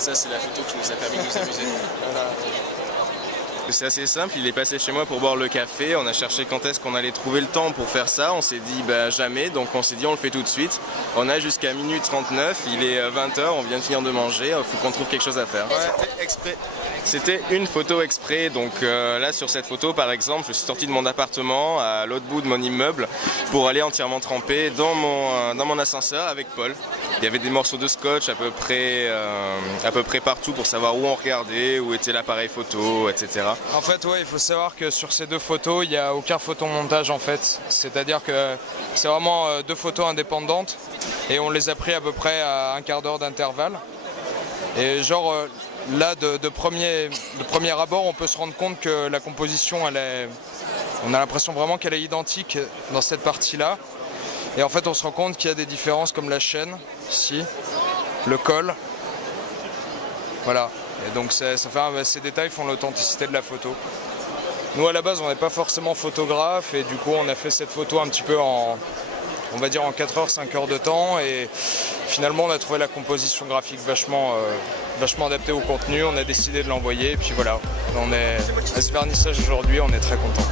Ça, c'est la photo qui nous a permis de nous amuser. Voilà. C'est assez simple, il est passé chez moi pour boire le café, on a cherché quand est-ce qu'on allait trouver le temps pour faire ça, on s'est dit bah jamais, donc on s'est dit on le fait tout de suite. On a jusqu'à minuit 39, il est 20h, on vient de finir de manger, il faut qu'on trouve quelque chose à faire. Ouais, c'était une photo exprès, donc là sur cette photo par exemple, je suis sorti de mon appartement à l'autre bout de mon immeuble pour aller entièrement tremper dans mon ascenseur avec Paul. Il y avait des morceaux de scotch à peu près partout pour savoir où on regardait, où était l'appareil photo, etc. En fait, ouais, il faut savoir que sur ces deux photos, il n'y a aucun photomontage en fait. C'est-à-dire que c'est vraiment deux photos indépendantes et on les a pris à peu près à un quart d'heure d'intervalle. Et genre là, de premier abord, on peut se rendre compte que la composition, on a l'impression vraiment qu'elle est identique dans cette partie-là. Et en fait, on se rend compte qu'il y a des différences comme la chaîne, ici, le col. Voilà. Et donc ces détails font l'authenticité de la photo. Nous à la base on n'est pas forcément photographe et du coup on a fait cette photo un petit peu on va dire en 4 heures, 5 heures de temps et finalement on a trouvé la composition graphique vachement adaptée au contenu, on a décidé de l'envoyer et puis voilà, on est à ce vernissage aujourd'hui, on est très content.